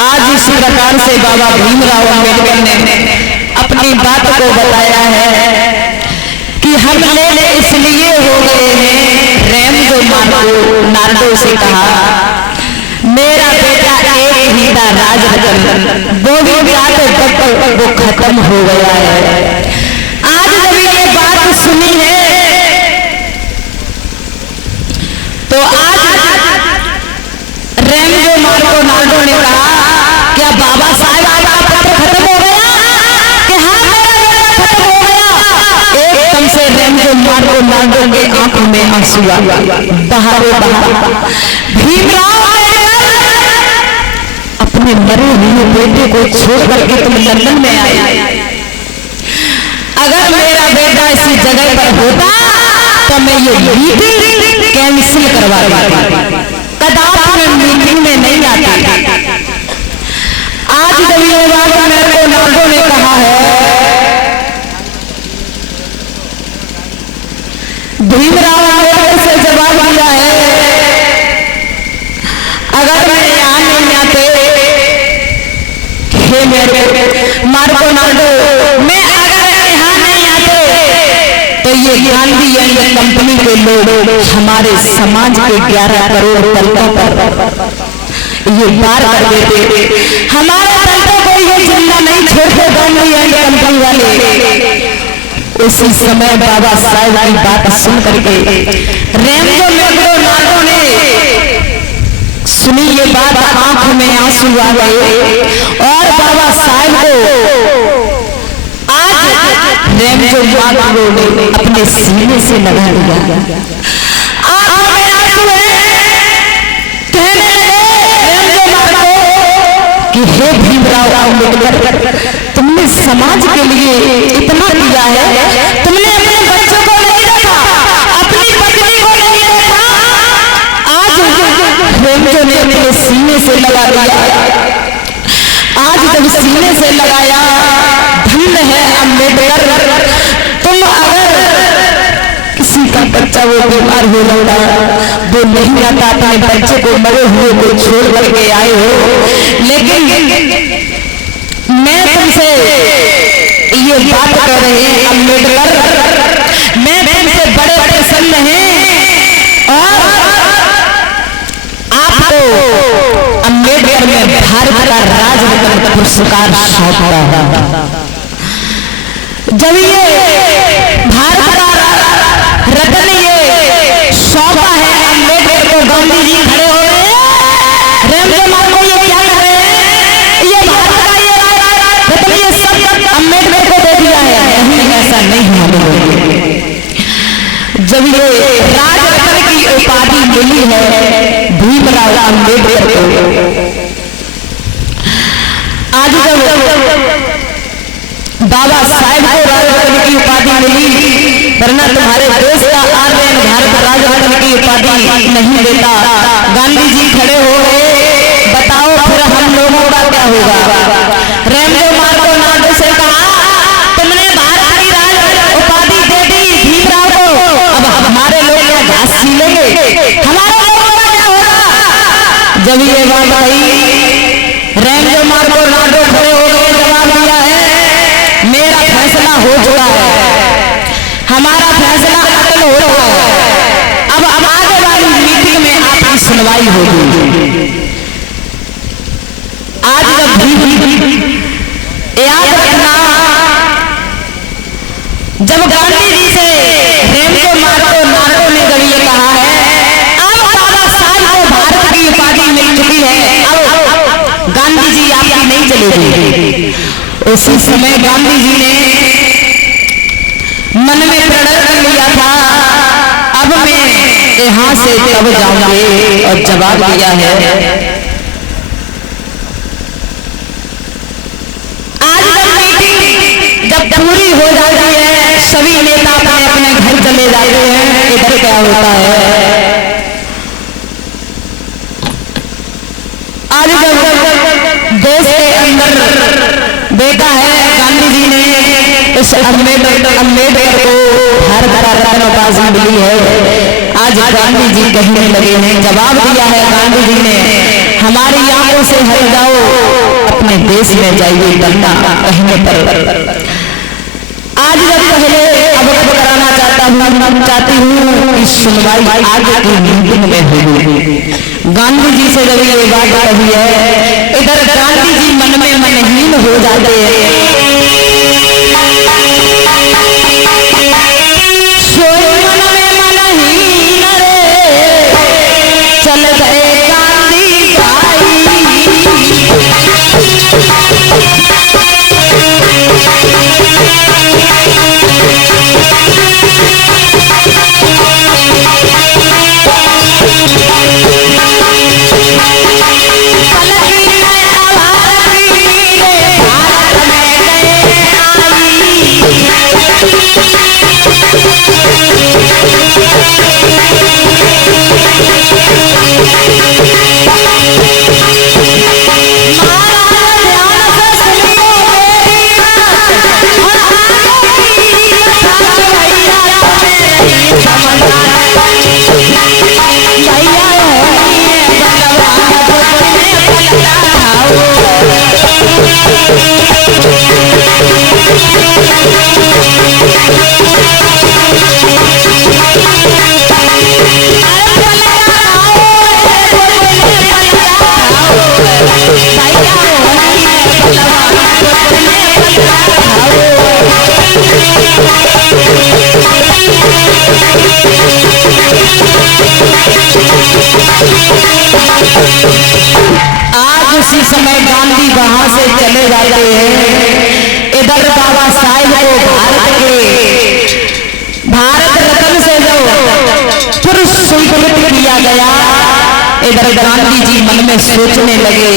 आज इसी प्रकार से बाबा भीमराव अम्बेडकर ने अपनी बात को बताया है कि हम लेने इसलिए हो गए हैं। रेमजो नार्डो से कहा, मेरा बेटा एक ही था राज रतन, वो भी वो खत्म हो गया है। आज जब ये बात सुनी है तो आज रेमजो नार्डो ने कहा, क्या बाबा साहब आपका पुत्र खत्म हो गया? कि हाँ मेरा बेटा खत्म हो गया। एकदम से रेमजो नार्डो के आंखों में आंसू आ गए, बहारो बहा। भीमराव अपने मरे हुए बेटे को छोड़ करके तुम लंदन में आए। अगर मेरा बेटा इसी जगह पर होता तो मैं ये मीटिंग कैंसिल करवा देता, कदापि मैं मीटिंग में नहीं आता। आज जब ये बात मेरे को नार्डो ने कहा है, भीमराव अम्बेडकर से जवाब दिया है, अगर मैं यहाँ नहीं आते, हे मेरे मार्को नार्डो, मैं अगर यहाँ नहीं आते तो ये गांधी एंड कंपनी के लोग हमारे समाज के 11 करोड़ दलितों पर ये बार कर देते, हमारे दलितों को ये जिंदा नहीं छोड़ते गांधी एंड कंपनी वाले। उसी समय बाबा साहब की बात सुन करके रेमजो नार्डो ने सुनी ये बात, आंख में आंसू आ गए और बाबा साहब को आज रेमजो नार्डो ने अपने सीने से लगा लिया। आंखों में आंसू है, कहने लगे रेमजो नार्डो कि हे भीमराव अम्बेडकर, तुमने समाज के लिए इतना किया है, तुमने अपने बच्चों को नहीं देखा, अपनी पत्नी को नहीं देखा। आज रेमजो ने अपने सीने से लगा लिया। आज जब सीने से लगाया, धन्य है अम्बेडकर, तुम अगर किसी का बच्चा वो बीमार हो जाता, वो नहीं आता, अपने बच्चे को मरे हुए को छोड़ करके आए हो। लेकिन मैं तुमसे ये बात कर रहे हैं अम्बेडकर, मैं तुमसे बड़े प्रसन्न हैं और आपको अम्बेडकर में भारत का राज रत्न पुरस्कार सौंपता है। जब ये भारत का रत्न ये सौंपा है अम्बेडकर को, गांधी जी खड़े हो गए, रेमजो नार्डो ये क्या कर रहे हैं? ये भारत का ये रत्न ये सब अम्बेडकर को दे दिया है। नहीं, ऐसा नहीं होगा। जब ये राज रत्न की उपाधि मिली है भीमराव अम्बेडकर को, आज जब बाबा साहब को राज रत्न की उपाधि मिली, वरना तुम्हारे देश का आर्यन भारत राज रत्न की उपाधि नहीं देता। गांधी जी खड़े हो गए, बताओ फिर हम लोगों का क्या होगा? रेमजो नार्डो से कहा, तुमने भारत की राज उपाधि दे दी भीमराव को, अब हमारे लोग क्या घास छीलेंगे? हमारे लोगों का क्या होगा? जब ये बात आई, रेमजो नार्डो खड़े हो गए, जवाब दिया है, मेरा फैसला हो चुका है, हमारा फैसला अटल हो चुका है, अब आगे वाली मीटिंग में आपकी सुनवाई होगी। आज जब याद रखना, जब गांधी जी से रेमजो नार्डो ने जब ये कहा है, अब बाबा साहब को भारत की उपाधि मिल चुकी है, अब गांधी जी आपकी नहीं चलेगी। उसी समय गांधी जी ने मन में प्रण कर लिया था, अब मैं यहाँ से तब जाऊंगे, और जवाब दिया है। आज जब मीटिंग जब पूरी हो जाती है, सभी नेता अपने अपने घर चले जाते हैं, इधर क्या होता है? आज जब देश के अंदर देखा है, गांधी जी ने इस अम्बेडकर को भारत का रत्न उपाधि मिली है। आज गांधी जी कहने लगे हैं, जवाब दिया है गांधी जी ने, हमारी आंखों से हट जाओ, अपने देश में जाइए वरना कहने पर। आज जब पहले अवगत कराना चाहती हूँ कि सुनवाई आगे की मीटिंग में होगी। गांधी जी से जब ये बात कही है, इधर गांधी जी मन में मनहीन हो जाते हैं। चल गए गांधी आज उसी समय गांधी वहां से चले जाते हैं। इधर बाबा साहेब को भारत रत्न से जो पुरुष स्वीकृत किया गया, इधर गांधी जी मन में सोचने लगे,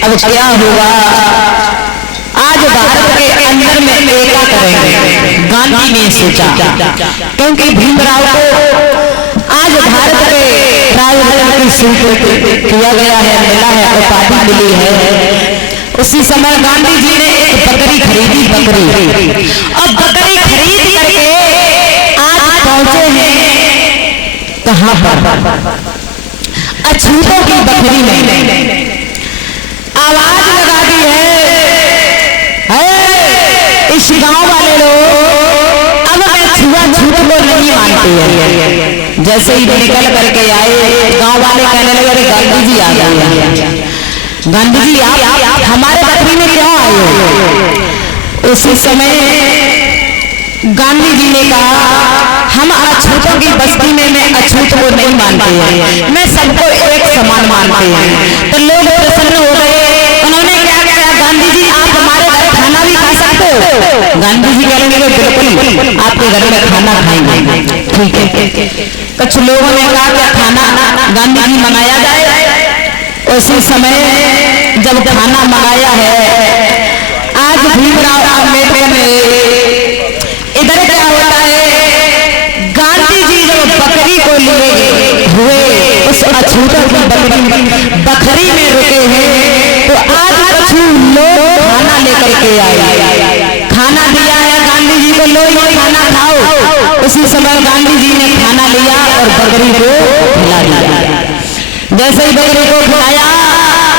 अब क्या होगा, आज भारत के अंदर में एका करेंगे। गांधी ने सोचा, क्योंकि भीमराव को आज भारत के राजभवन की स्वीकृत किया गया है, मिला है, उपाधि मिली है। उसी समय गांधी जी ने एक बकरी खरीदी, बकरी, अब बकरी खरीद करके आज पहुंचे हैं कहां पर, अछूतों की बकरी में। आवाज लगा दी है इस गांव वाले लोग, अब मैं छुआछूत को नहीं मानते हैं। जैसे ही निकल करके आए, गांव वाले कहने लगे, अरे गांधी जी आ गए, गांधी जी आप हमारे बकरी में क्यों आए हो? उसी समय गांधी जी ने कहा, हम अछूतों की बस्ती में मैं अछूत को नहीं मानते हैं, मैं सबको एक समान मानते हैं। तो लोग प्रसन्न हो गए। उन्होंने क्या कहा, गांधी जी आप हमारे घर खाना भी खा सकते हो? गांधी जी कहने लगे, बिल्कुल आपके घर में खाना खाएंगे, ठीक है। कुछ लोगों ने कहा क्या खाना गांधी जी मंगाया जाए? उसी समय जब खाना मंगाया है, आज भीमराव अम्बेडकर ने, इधर क्या होता है, गांधी जी जब बकरी को लिए हुए उस अछूतों की बकरी में रुके हैं, तो आज कुछ लोग खाना लेकर के आए, खाना दिया है गांधी जी को, लो ये खाना खाओ। उसी समय गांधी जी ने खाना लिया और बकरी को खिला दिया। जैसे ही बकरी को खिलाया,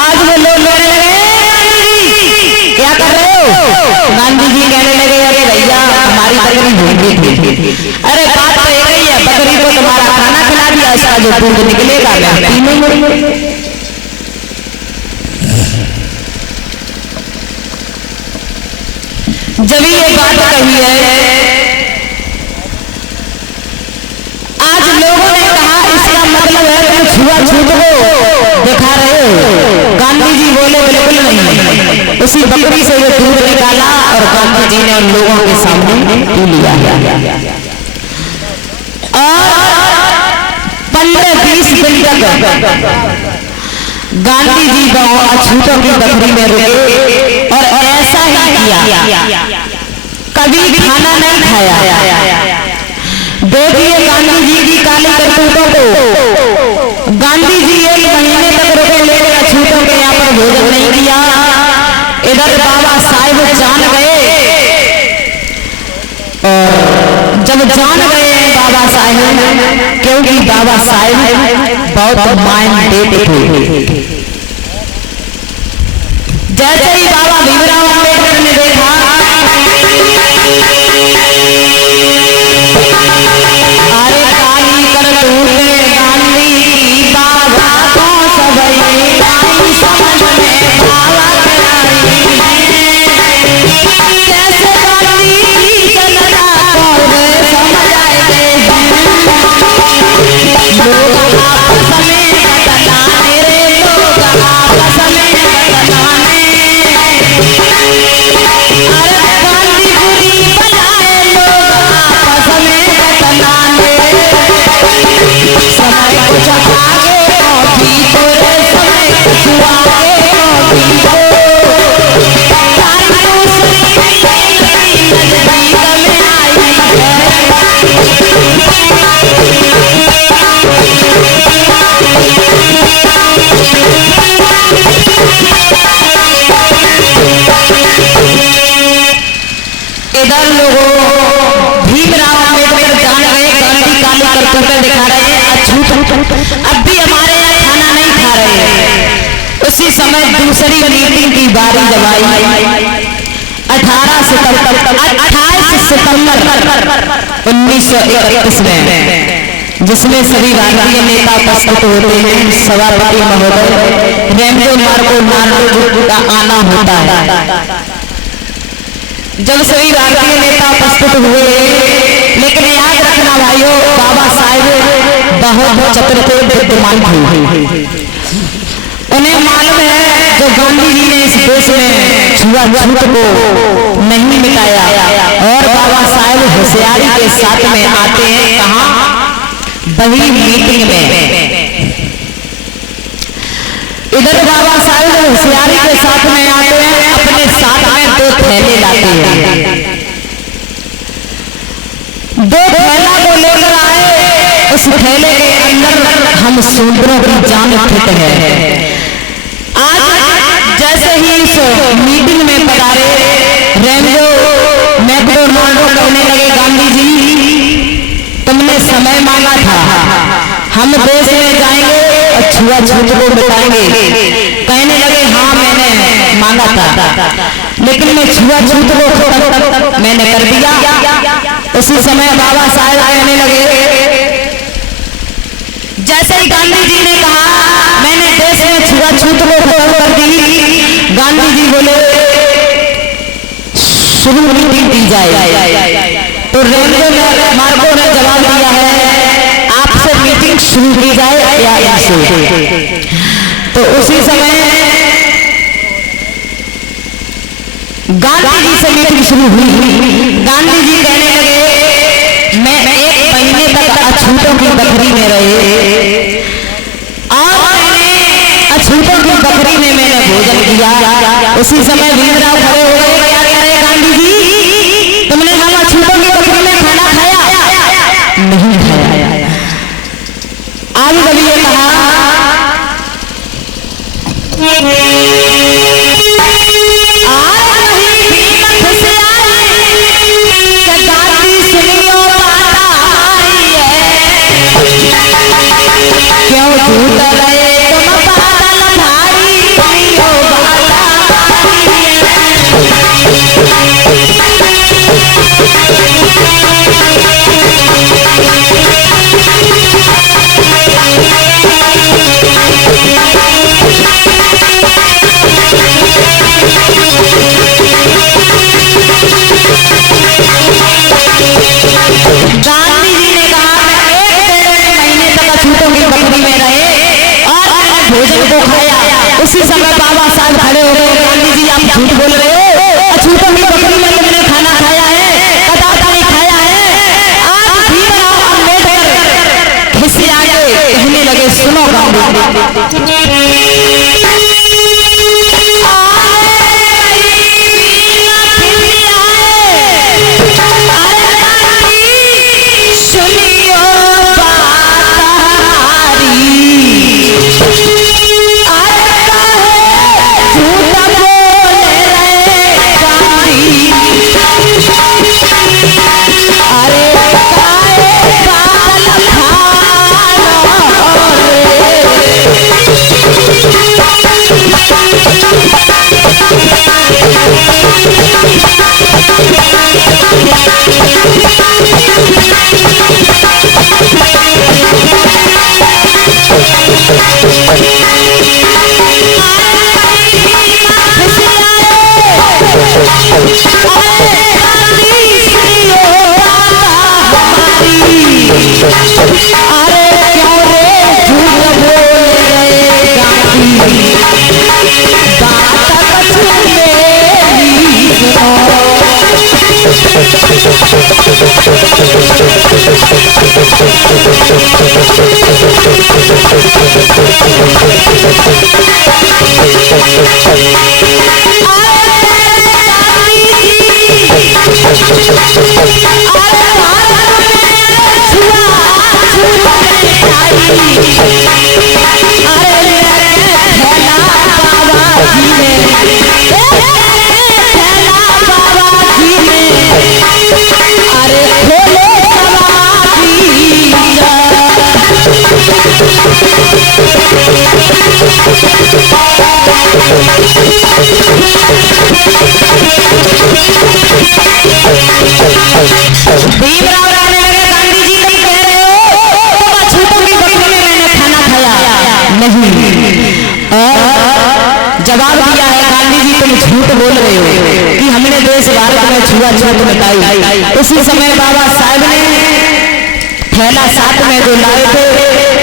आज वो लोग लेने लगे, क्या कर रहे हो? गांधी जी कहने लगे, अरे भैया हमारी बकरी भूखी थी। अरे बात तो यही है, बकरी को तुम्हारा खाना खिला दिया, इसका जो दूध निकलेगा मैं पीऊंगा। जब ये बात कही है, आज लोगों ने कहा इसका मतलब है तुम छुआछूत को दिखा रहे हो। गांधी जी बोले बिल्कुल नहीं। उसी बकरी से वो दूध निकाला और गांधी जी ने उन लोगों के सामने पी लिया। और 15-20 दिन तक गांधी जी अछूतों की बकरी में रुके और ऐसा ही किया, कभी खाना नहीं खाया। देखिए गांधी जी की काली करतूतों को। गांधी जी 1 महीने तक रुके, लेकिन अछूतों के यहाँ पर भोजन नहीं किया। इधर बाबा साहेब जान गए, और जब जान गए बाबा साहेब कि क्योंकि बाबा साहेब बहुत माइंडेड थे। जैसे ही बाबा भीमराव अम्बेडकर ने देखा अरे काली करतूते गांधी की बाबा तो सबई आई समझ में बाबा कैसे गांधी की जनता को समझ आए लोग आपस में बतलाने रे लोग आपस में बतलाने अरे गांधी बुरी बनाए लोग आपस में बतलाने समय कुछ आगे कॉफी को रे समय कुछ आगे कॉफी को इधर लोगों भीमराव अम्बेडकर जान रहे गांधी काली करतूतें दिखा रहे हैं अब भी हमारे यहाँ खाना नहीं खा रहे हैं। उसी समय दूसरी मीटिंग की बारी जब आई 28 सितंबर 1931 में, जिसमें सभी भारतीय नेता उपस्थित होते हैं। सभापति महोदय रेमजो मार्को नार्डो का आना होता है। जब सभी भारतीय नेता उपस्थित हुए, लेकिन याद रखना भाइयों, बाबा साहेब बहुत चतुर थे, बुद्धिमान थे। उन्हें मालूम है जो गांधी जी ने इस देश में छुआछूत को नहीं मिटाया, और बाबा साहेब होशियारी के साथ में आते हैं कहाँ, वही मीटिंग में। इधर बाबा साहेब होशियारी के साथ में आते हैं, अपने साथ में 2 थैले लाते हैं। 2 थैला को लेकर आए, उस थैले के अंदर हम शूद्रों की जान स्थित है। आज जैसे ही इस मीटिंग में पधारे, रेमजो मैकडोनाल्डो कहने लगे, गांधी जी तुमने समय मांगा था, हम देश में जाएंगे और छुआछूत को मिटाएंगे। कहने लगे हाँ मैंने मांगा था, लेकिन मैं छुआछूत को खत्म मैंने कर दिया। उसी समय बाबा साहेब कहने लगे, जैसे ही गांधी जी ने कहा मैंने देश में छुआछूत को खत्म कर दी, गांधी जी बोले शुरू मीटिंग दी जाए। तो रेमजो मार्को ने जवाब दिया है आपसे मीटिंग शुरू की जाए या इनसे। तो उसी समय गांधी जी से मीटिंग शुरू हुई। गांधी जी कहने लगे मैं 1 महीने तक अछूतों की बकरी में रहे, और मैंने अछूतों की बकरी में मैंने भोजन किया। उसी समय भीमराव खड़े हो गए, क्या कह रहे गांधी जी तुमने हम अछूतों की बकरी में खाना खाया? नहीं खाया। आगे कभी ये कहा क्यों झूठ रहे तुम पागल भाई हो गांधी जी ने कहा मैं 1 महीने तक अछूतों की बकरी में रहे और मैंने भोजन को खाया। उसी समय बाबा साहब खड़े हो गए, गांधी जी आप झूठ बोल रहे हो, अछूतों की बकरी में तुमने खाना खाया है, कदापि खाया है। आज भीमराव अम्बेडकर खिसिया गए, कहने लगे सुनो गांधी झूठ बोल रहे भीमराव कहने लगे गांधी जी तुम कह रहे हो तुम अछूतों की बकरी में मैंने खाना खाया नहीं। और जवाब दिया है गांधी जी तुम झूठ बोल रहे हो कि हमने देश भारत में छुआछूत मिटाई। उसी समय बाबा साहब ने थैला साथ में जो लाए थे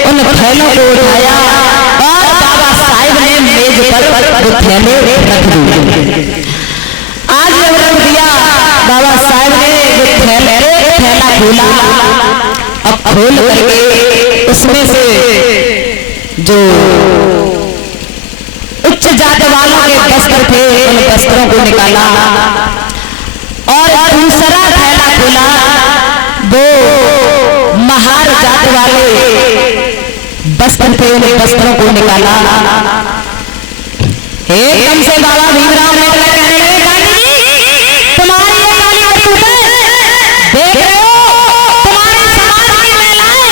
उन थैलों को उठाया और बाबा साहब ने मेज पर वो थैले रख दिए। आज जब रख दिया बाबा साहब ने वो थैला खोला, अब खोल करके उसमें से जो उच्च जाति वालों के वस्त्र थे उन वस्त्रों को निकाला और दूसरा थैला खोला, वो महार जाति वाले वस्त्र थे उन वस्त्रों को निकाला। एकदम से बाबा भीमराव ने कहने लगे गांधी जी तुम्हारी ये काली करतूतें देख रहे हो, तुम्हारे समाज की महिलाएं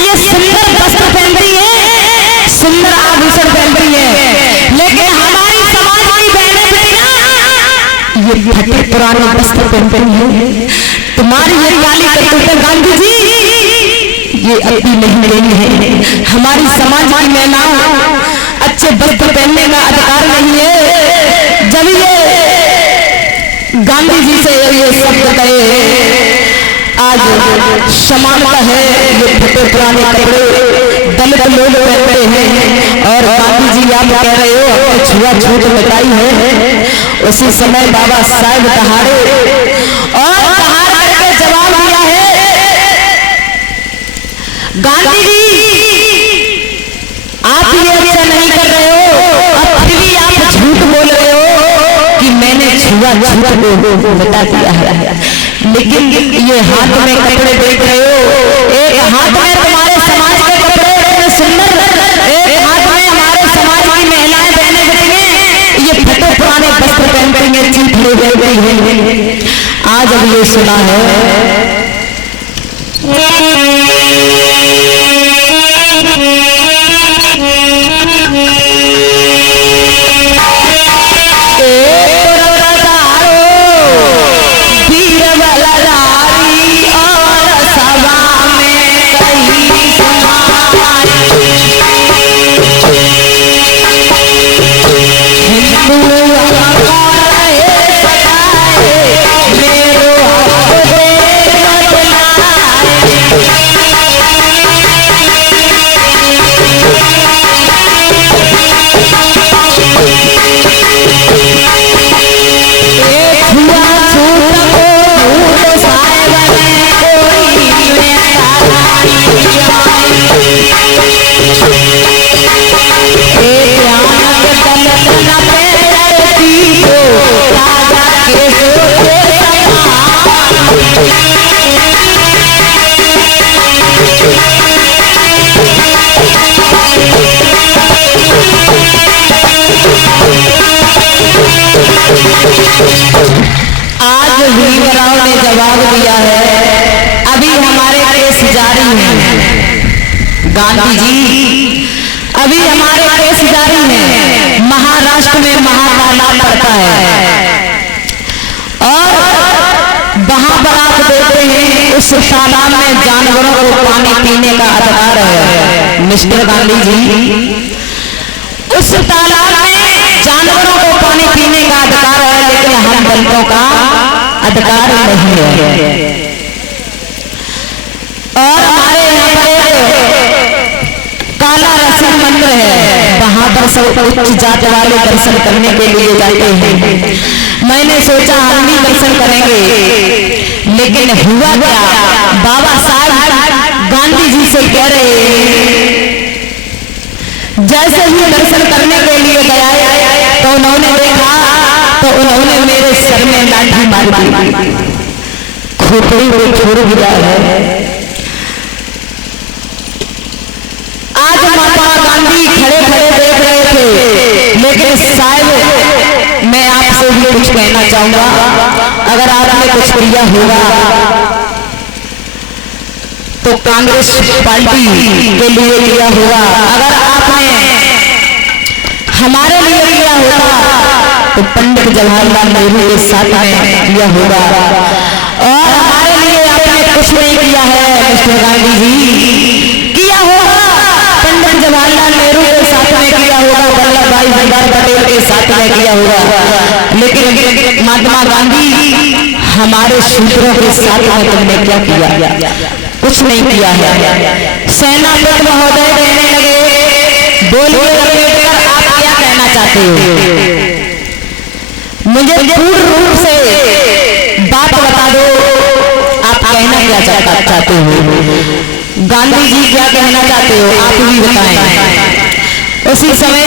ये सुंदर वस्त्र पहनती है, सुंदर आभूषण पहनती है, लेकिन हमारी समाज की बहनें बेटियां ये फटे पुराने वस्त्र पहनती है। तुम्हारी ये काली करतूतें गांधी जी ये अपनी नहीं लेनी है। हमारी समाज की महिलाओं अच्छे वस्त्र पहनने का अधिकार नहीं है। जब ये गांधी जी से ये शब्द कहे आज समानता है, ये फटे पुराने कपड़े दलित लोग पहनते हैं और गांधी जी आप कह रहे हो हमने छुआछूत मिटाई है। उसी समय बाबा साहब दहाड़े और दहाड़ करके जवाब दिया है गांधी जी आप ये अच्छा नहीं कर रहे हो, अब फिर भी आप झूठ बोल रहे हो कि मैंने छुआछूत को मिटा दिया है। लेकिन ये हाथ में कपड़े देख रहे हो, एक हाथ में तुम्हारे समाज के कपड़े इतने सुंदर, एक हाथ में हमारे समाज की महिलाएं बहनें बेटियां ये फटे पुराने वस्त्र पहनती हैं, चीख ले गई हैं। आज अब ये सुना है आज भीमराव ने जवाब दिया है। अभी हमारे केस जारी हैं गांधी जी, अभी हमारे केस जारी हैं। महाराष्ट्र में महातालाब पड़ता है और वहां पर आप देखते हैं उस तालाब में जानवरों को पानी पीने का अधिकार है मिस्टर गांधी जी। उस तालाब में जानवरों को पानी पीने का अधिकार है, लेकिन हम दलितों का अधिकार नहीं है। और हमारे यहाँ पर काला रसिक मंदिर है, वहां पर सब उच्च जाति वाले दर्शन करने के लिए जाते हैं। मैंने सोचा हम भी दर्शन करेंगे, लेकिन हुआ क्या, बाबा साहब गांधी जी से कह रहे, जैसे ही दर्शन करने के लिए गया तो उन्होंने देखा तो उन्होंने मेरे सर में लाठी मार दी, खोपड़ी को छोड़ दिया है। आज महात्मा गांधी खड़े खड़े देख रहे थे, लेकिन शायद मैं आपसे भी कुछ कहना चाहूंगा, अगर आपने कुछ किया होगा तो कांग्रेस पार्टी के लिए किया होगा, अगर आपने हमारे लिए किया होगा तो पंडित जवाहरलाल नेहरू के साथ में किया होगा, और हमारे लिए आपने कुछ नहीं किया है मिस्टर गांधी जी, किया होगा पंडित जवाहरलाल नेहरू के साथ में किया होगा, वल्लभ भाई सरदार पटेल के साथ में किया होगा, लेकिन महात्मा गांधी हमारे सूत्रों के साथ में तुमने क्या किया, कुछ नहीं किया है। सेनापति महोदय कहने लगे, बोलिए अम्बेडकर आप क्या कहना चाहते हो, मुझे पूर्ण रूप से बात बता दो, आप कहना क्या चाहते हो, गांधी जी क्या कहना चाहते हो आप भी बताएं। उसी समय